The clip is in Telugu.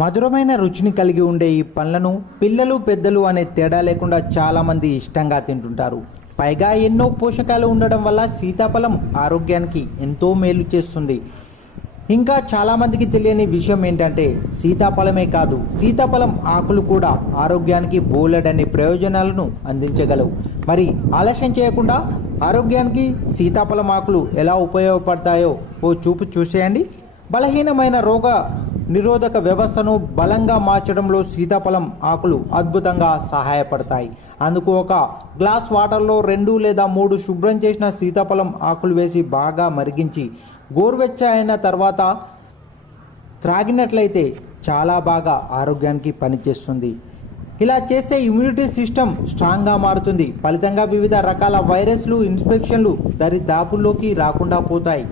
మధురమైన రుచిని కలిగి ఉండే ఈ పండ్లను పిల్లలు పెద్దలు అనే తేడా లేకుండా చాలామంది ఇష్టంగా తింటుంటారు. పైగా ఎన్నో పోషకాలు ఉండడం వల్ల సీతాఫలం ఆరోగ్యానికి ఎంతో మేలు చేస్తుంది. ఇంకా చాలామందికి తెలియని విషయం ఏంటంటే సీతాఫలమే కాదు, సీతాఫలం ఆకులు కూడా ఆరోగ్యానికి బోలెడన్ని ప్రయోజనాలను అందించగలవు. మరి ఆలస్యం చేయకుండా ఆరోగ్యానికి సీతాఫలం ఆకులు ఎలా ఉపయోగపడతాయో ఓ చూపు చూసేయండి. బలహీనమైన రోగ నిరోధక వ్యవస్థను బలంగా మార్చడంలో సీతాఫలం ఆకులు అద్భుతంగా సహాయపడతాయి. అందుకు ఒక గ్లాస్ వాటర్లో 2 లేదా 3 శుభ్రం చేసిన సీతాఫలం ఆకులు వేసి బాగా మరిగించి గోరువెచ్చ అయిన తర్వాత త్రాగినట్లయితే చాలా బాగా ఆరోగ్యానికి పనిచేస్తుంది. ఇలా చేస్తే ఇమ్యూనిటీ సిస్టమ్ స్ట్రాంగ్గా మారుతుంది. ఫలితంగా వివిధ రకాల వైరస్లు, ఇన్ఫెక్షన్లు దరిదాపుల్లోకి రాకుండా పోతాయి.